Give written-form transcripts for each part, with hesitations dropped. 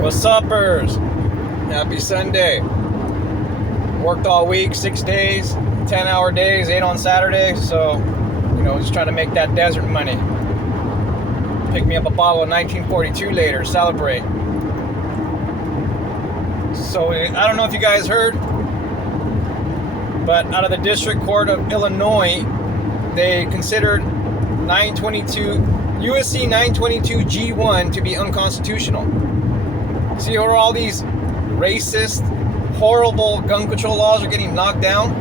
What's uppers? Happy Sunday. Worked all week, 6 days, 10-hour days, 8 on Saturday. So, just trying to make that desert money. Pick me up a bottle of 1942 later, celebrate. So, I don't know if you guys heard, but out of the District Court of Illinois, they considered USC 922 G1 to be unconstitutional. See where all these racist, horrible gun control laws are getting knocked down?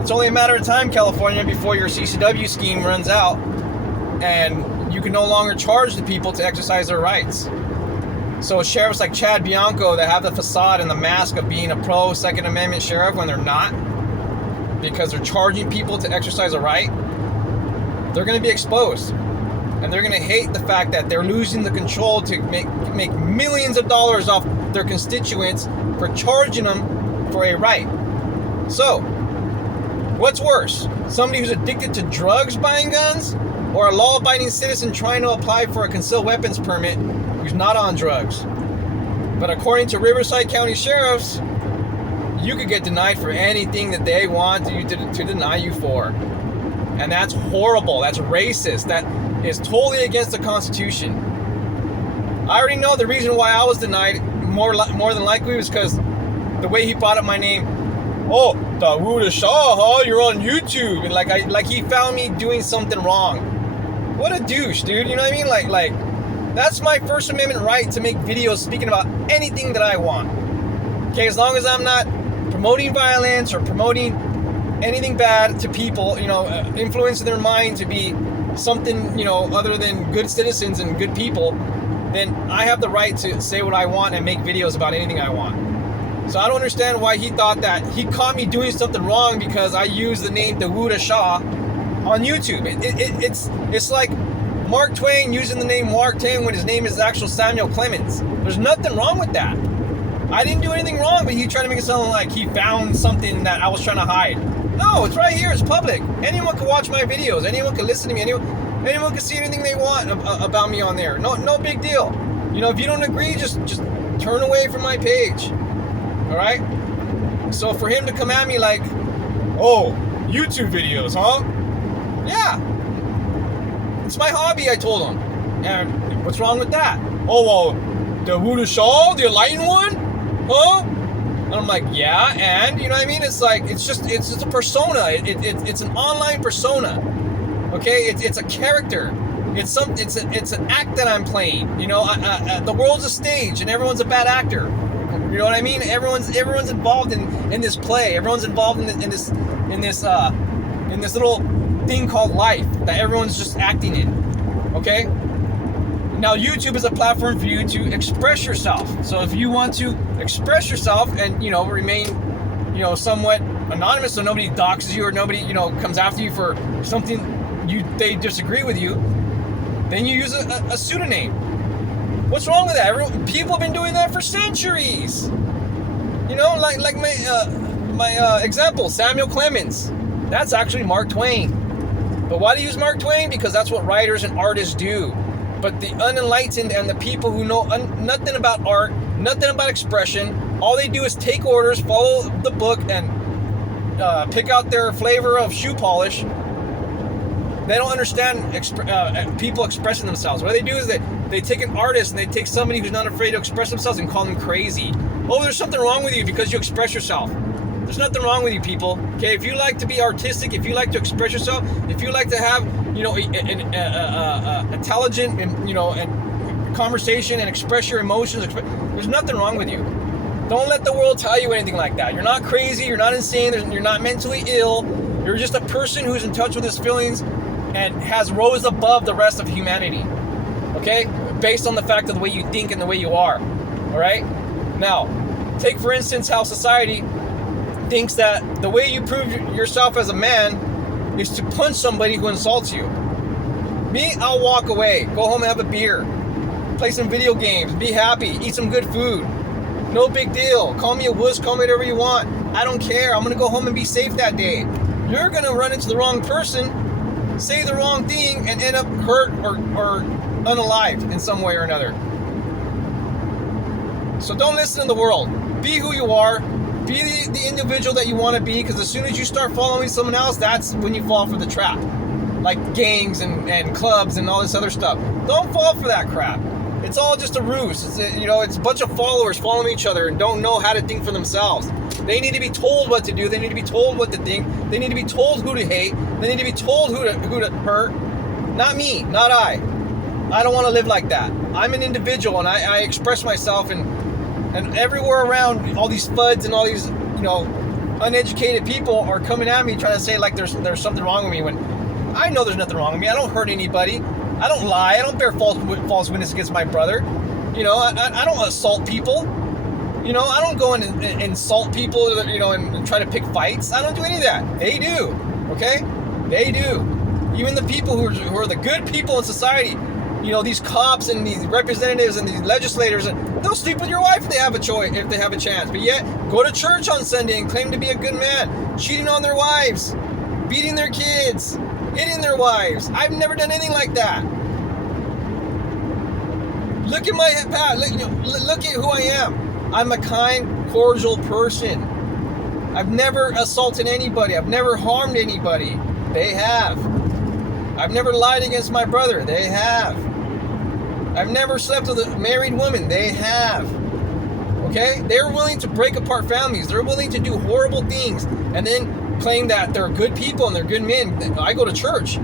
It's only a matter of time, California, before your CCW scheme runs out and you can no longer charge the people to exercise their rights. So sheriffs like Chad Bianco that have the facade and the mask of being a pro Second Amendment sheriff when they're not, because they're charging people to exercise a right, they're going to be exposed. And they're going to hate the fact that they're losing the control to make millions of dollars off their constituents for charging them for a right. So, what's worse? Somebody who's addicted to drugs buying guns, or a law-abiding citizen trying to apply for a concealed weapons permit who's not on drugs? But according to Riverside County sheriffs, you could get denied for anything that they want you to deny you for. And that's horrible. That's racist. That is totally against the Constitution. I already know the reason why I was denied more than likely was because the way he brought up my name. Oh, Dawood Shah, huh? You're on YouTube, and like he found me doing something wrong. What a douche, dude. You know what I mean? Like that's my First Amendment right to make videos speaking about anything that I want. Okay, as long as I'm not promoting violence or promoting anything bad to people, influencing their mind to be something, other than good citizens and good people, then I have the right to say what I want and make videos about anything I want. So I don't understand why he thought that he caught me doing something wrong because I used the name Dawood Shah on YouTube. It's like Mark Twain using the name Mark Twain when his name is actual Samuel Clemens. There's nothing wrong with that. I didn't do anything wrong, but he tried to make it sound like he found something that I was trying to hide. No, it's right here. It's public. Anyone can watch my videos. Anyone can listen to me. Anyone can see anything they want about me on there. No big deal. If you don't agree, just turn away from my page. All right? So for him to come at me like, oh, YouTube videos, huh? Yeah. It's my hobby, I told him. And what's wrong with that? Oh, well, the Dawood Shah, the enlightened one? Huh? And I'm like, yeah, and you know what I mean? It's like it's just a persona. It's an online persona. Okay, it's a character. It's an act that I'm playing. The world's a stage, and everyone's a bad actor. You know what I mean? Everyone's involved in this play. Everyone's involved in this little thing called life that everyone's just acting in. Okay. Now, YouTube is a platform for you to express yourself. So if you want to express yourself and, remain, somewhat anonymous so nobody doxes you or nobody, comes after you for something they disagree with you, then you use a pseudonym. What's wrong with that? People have been doing that for centuries. Like my example, Samuel Clemens. That's actually Mark Twain. But why do you use Mark Twain? Because that's what writers and artists do. But the unenlightened and the people who know nothing about art, nothing about expression, all they do is take orders, follow the book, and pick out their flavor of shoe polish. They don't understand people expressing themselves. What they do is they take an artist and they take somebody who's not afraid to express themselves and call them crazy. Oh, there's something wrong with you because you express yourself. There's nothing wrong with you, people. Okay, if you like to be artistic, if you like to express yourself, if you like to have, an intelligent, and conversation and express your emotions, there's nothing wrong with you. Don't let the world tell you anything like that. You're not crazy. You're not insane. You're not mentally ill. You're just a person who's in touch with his feelings and has rose above the rest of humanity. Okay, based on the fact of the way you think and the way you are. All right. Now, take for instance how society thinks that the way you prove yourself as a man is to punch somebody who insults you. Me, I'll walk away, go home and have a beer, play some video games, be happy, eat some good food. No big deal. Call me a wuss, call me whatever you want. I don't care. I'm going to go home and be safe that day. You're going to run into the wrong person, say the wrong thing, and end up hurt or unalived in some way or another. So don't listen to the world. Be who you are. Be the individual that you want to be, because as soon as you start following someone else, that's when you fall for the trap. Like gangs and clubs and all this other stuff. Don't fall for that crap. It's all just a ruse. It's a bunch of followers following each other and don't know how to think for themselves. They need to be told what to do. They need to be told what to think. They need to be told who to hate. They need to be told who to hurt. Not me, not I. I don't want to live like that. I'm an individual, and I express myself, and everywhere around, all these FUDs and all these, uneducated people are coming at me trying to say like there's something wrong with me, when I know there's nothing wrong with me. I don't hurt anybody. I don't lie. I don't bear false witness against my brother. I don't assault people. I don't go and insult people, and try to pick fights. I don't do any of that. They do, okay? They do. Even the people who are the good people in society, these cops and these representatives and these legislators, and they'll sleep with your wife if they have a choice, if they have a chance. But yet, go to church on Sunday and claim to be a good man, cheating on their wives, beating their kids, hitting their wives. I've never done anything like that. Look at my path. Look at who I am. I'm a kind, cordial person. I've never assaulted anybody. I've never harmed anybody. They have. I've never lied against my brother. They have. I've never slept with a married woman. They have. Okay? They're willing to break apart families. They're willing to do horrible things and then claim that they're good people and they're good men. I go to church.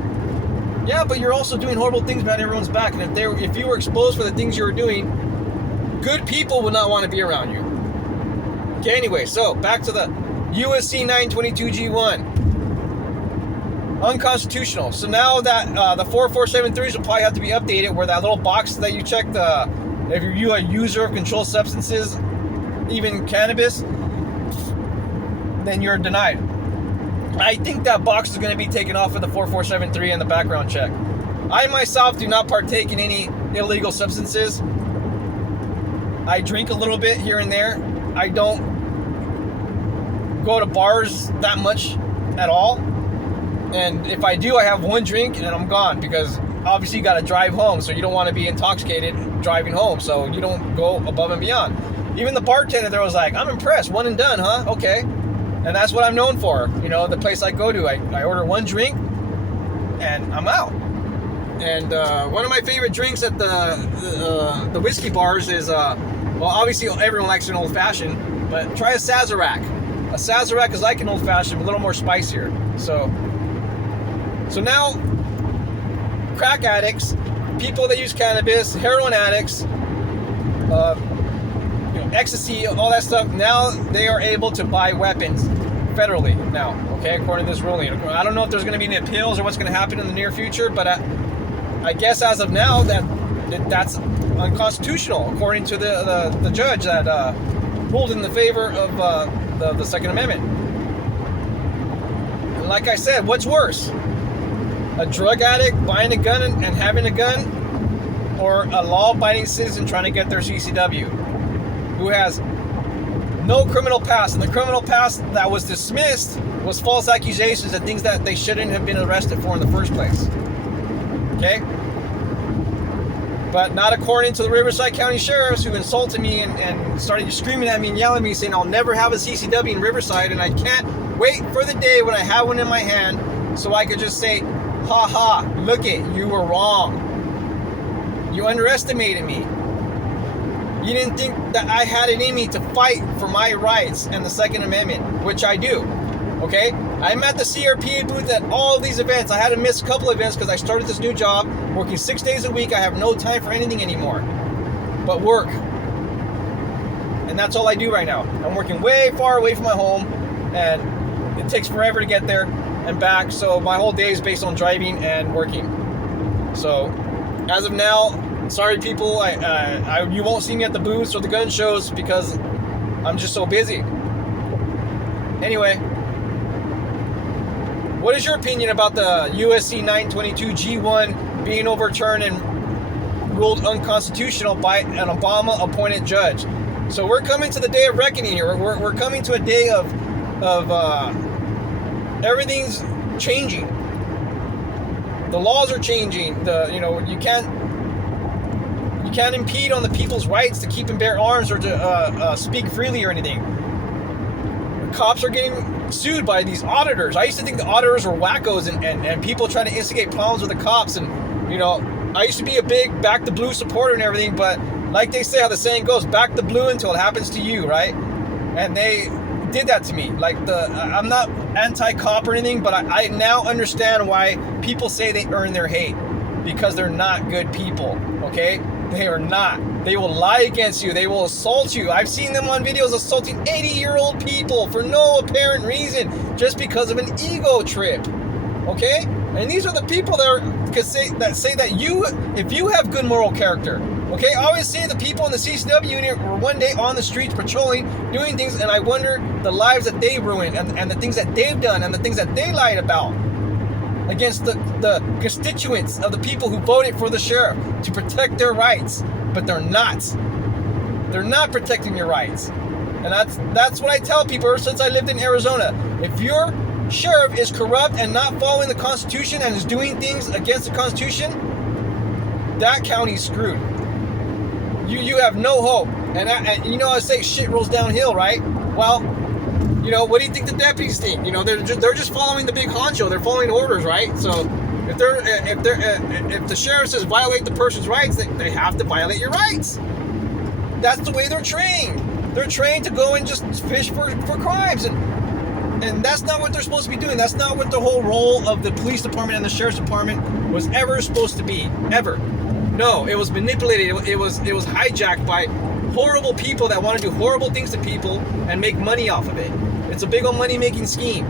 Yeah, but you're also doing horrible things behind everyone's back. And if you were exposed for the things you were doing, good people would not want to be around you. Okay, anyway, so back to the USC 922G1. Unconstitutional. So now that the 4473s will probably have to be updated, where that little box that you check, if you're a user of controlled substances, even cannabis, then you're denied. I think that box is going to be taken off of the 4473 and the background check. I myself do not partake in any illegal substances. I drink a little bit here and there. I don't go to bars that much at all. And if I do, I have one drink and I'm gone, because obviously you got to drive home, so you don't want to be intoxicated driving home, so you don't go above and beyond. Even the bartender there was like, I'm impressed, one and done, huh? Okay. And that's what I'm known for. The place I go to, I order one drink and I'm out. And one of my favorite drinks at the whiskey bars is, obviously everyone likes an old fashioned, but try a Sazerac. A Sazerac is like an old fashioned, a little more spicier. So now, crack addicts, people that use cannabis, heroin addicts, ecstasy, all that stuff, now they are able to buy weapons federally now, okay, according to this ruling. I don't know if there's going to be any appeals or what's going to happen in the near future, but I guess as of now that's unconstitutional, according to the judge that ruled in the favor of the Second Amendment. And like I said, what's worse? A drug addict buying a gun and having a gun, or a law-abiding citizen trying to get their CCW, who has no criminal past, and the criminal past that was dismissed was false accusations and things that they shouldn't have been arrested for in the first place. Okay? But not according to the Riverside County Sheriffs, who insulted me and started screaming at me and yelling at me, saying I'll never have a CCW in Riverside, and I can't wait for the day when I have one in my hand so I could just say, ha ha, look it, you were wrong. You underestimated me. You didn't think that I had it in me to fight for my rights and the Second Amendment, which I do. Okay? I'm at the CRPA booth at all of these events. I had to miss a couple of events because I started this new job, working 6 days a week. I have no time for anything anymore but work. And that's all I do right now. I'm working way far away from my home, and it takes forever to get there and back, so my whole day is based on driving and working. So as of now, sorry people, you won't see me at the booths or the gun shows because I'm just so busy. Anyway, what is your opinion about the USC 922G1 being overturned and ruled unconstitutional by an Obama-appointed judge? So we're coming to the day of reckoning here. We're coming to a day of everything's changing. The laws are changing. You You can't impede on the people's rights to keep and bear arms or to speak freely or anything. Cops are getting sued by these auditors. I used to think the auditors were wackos and people trying to instigate problems with the cops. And, you know, I used to be a big back the blue supporter and everything, but like they say, how the saying goes, back the blue until it happens to you, right? And they did that to me. Like, I'm not anti-cop or anything, but I now understand why people say they earn their hate. Because they're not good people, okay? They are not. They will lie against you. They will assault you. I've seen them on videos assaulting 80-year-old people for no apparent reason, just because of an ego trip, okay? And these are the people that say that if you have good moral character, okay? I always say the people in the CCW unit were one day on the streets patrolling, doing things, and I wonder the lives that they ruined and the things that they've done and the things that they lied about against the constituents of the people who voted for the sheriff to protect their rights. But they're not. They're not protecting your rights. And that's what I tell people ever since I lived in Arizona. If your sheriff is corrupt and not following the Constitution and is doing things against the Constitution, that county's screwed. You have no hope. And you know, I say shit rolls downhill, right? Well, you know, what do you think the deputies think? You know, they're just following the big honcho. They're following orders, right? So if the sheriff says violate the person's rights, they have to violate your rights. That's the way they're trained. They're trained to go and just fish for crimes, and that's not what they're supposed to be doing. That's not what the whole role of the police department and the sheriff's department was ever supposed to be. Ever. No, it was manipulated. It was hijacked by horrible people that want to do horrible things to people and make money off of it. It's a big old money-making scheme.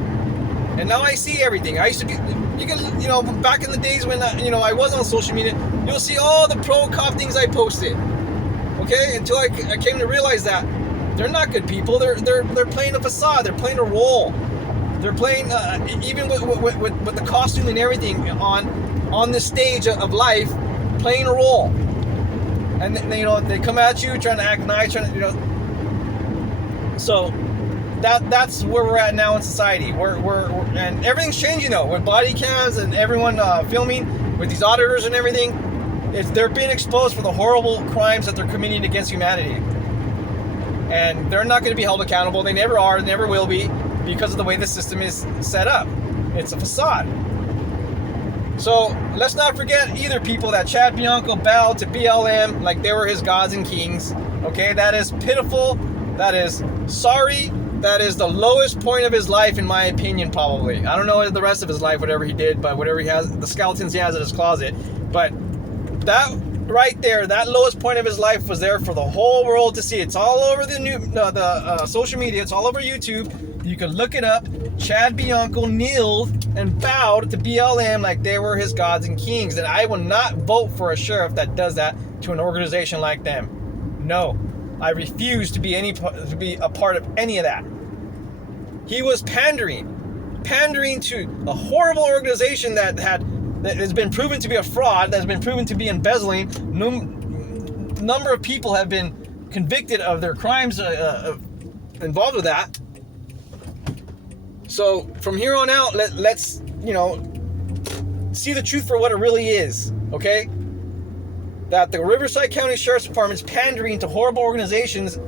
And now I see everything. I used to be, you know, back in the days when, I was on social media, you'll see all the pro-cop things I posted. Okay? Until I came to realize that they're not good people. They're playing a facade. They're playing a role. They're playing, even with the costume and everything on this stage of life, playing a role. And they come at you trying to act nice, so that's where we're at now in society. And everything's changing though, with body cams and everyone filming, with these auditors and everything. They're being exposed for the horrible crimes that they're committing against humanity, and they're not going to be held accountable. They never are, never will be, because of the way the system is set up. It's a facade. So let's not forget either, people, that Chad Bianco bowed to BLM like they were his gods and kings. Okay, that is pitiful. That is sorry. That is the lowest point of his life, in my opinion, probably. I don't know the rest of his life, whatever he did, but whatever he has, the skeletons he has in his closet. But that right there, that lowest point of his life was there for the whole world to see. It's all over the social media. It's all over YouTube. You can look it up. Chad Bianco kneeled and bowed to BLM like they were his gods and kings. And I will not vote for a sheriff that does that to an organization like them. No, I refuse to be a part of any of that. He was pandering to a horrible organization that has been proven to be a fraud, that has been proven to be embezzling. Number of people have been convicted of their crimes involved with that. So from here on out, let's see the truth for what it really is, okay? That the Riverside County Sheriff's Department's pandering to horrible organizations,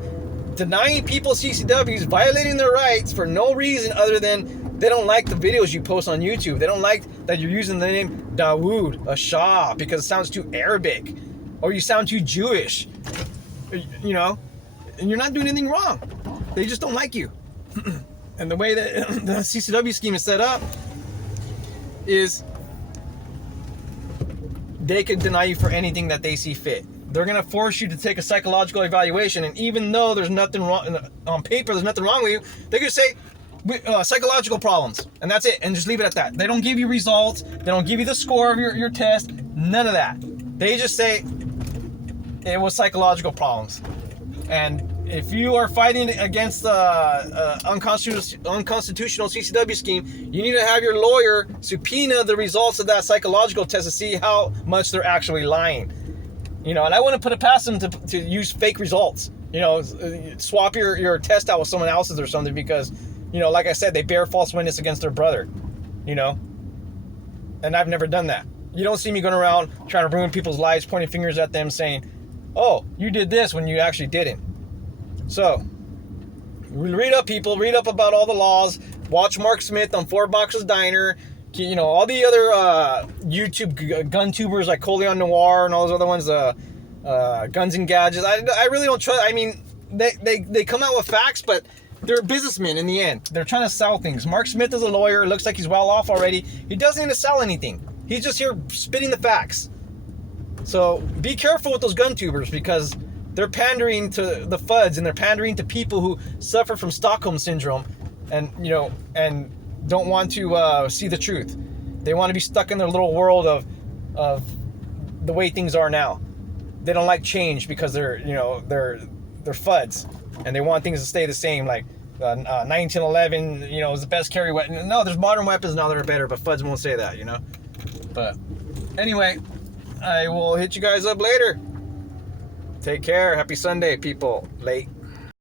denying people CCWs, violating their rights for no reason other than they don't like the videos you post on YouTube. They don't like that you're using the name Dawood, a Shah, because it sounds too Arabic, or you sound too Jewish, and you're not doing anything wrong. They just don't like you. And the way that the CCW scheme is set up is they could deny you for anything that they see fit. They're going to force you to take a psychological evaluation, and even though there's nothing wrong on paper, there's nothing wrong with you, they could say psychological problems, and that's it, and just leave it at that. They don't give you results. They don't give you the score of your test. None of that. They just say it was psychological problems. And if you are fighting against the unconstitutional CCW scheme, you need to have your lawyer subpoena the results of that psychological test to see how much they're actually lying. And I wouldn't put it past them to use fake results. Swap your test out with someone else's or something, because, like I said, they bear false witness against their brother, and I've never done that. You don't see me going around trying to ruin people's lives, pointing fingers at them, saying, oh, you did this when you actually didn't. So, read up, people. Read up about all the laws. Watch Mark Smith on Four Boxes Diner. You know, all the other YouTube gun tubers like Coleon Noir and all those other ones, Guns and Gadgets. I really don't trust. I mean, they come out with facts, but they're businessmen in the end. They're trying to sell things. Mark Smith is a lawyer. Looks like he's well off already. He doesn't need to sell anything. He's just here spitting the facts. So be careful with those gun tubers, because they're pandering to the FUDs, and they're pandering to people who suffer from Stockholm syndrome, and and don't want to see the truth. They want to be stuck in their little world of the way things are now. They don't like change because they're FUDs, and they want things to stay the same. Like 1911, is the best carry weapon. No, there's modern weapons now that are better, but FUDs won't say that, But anyway, I will hit you guys up later. Take care. Happy Sunday, people. Late.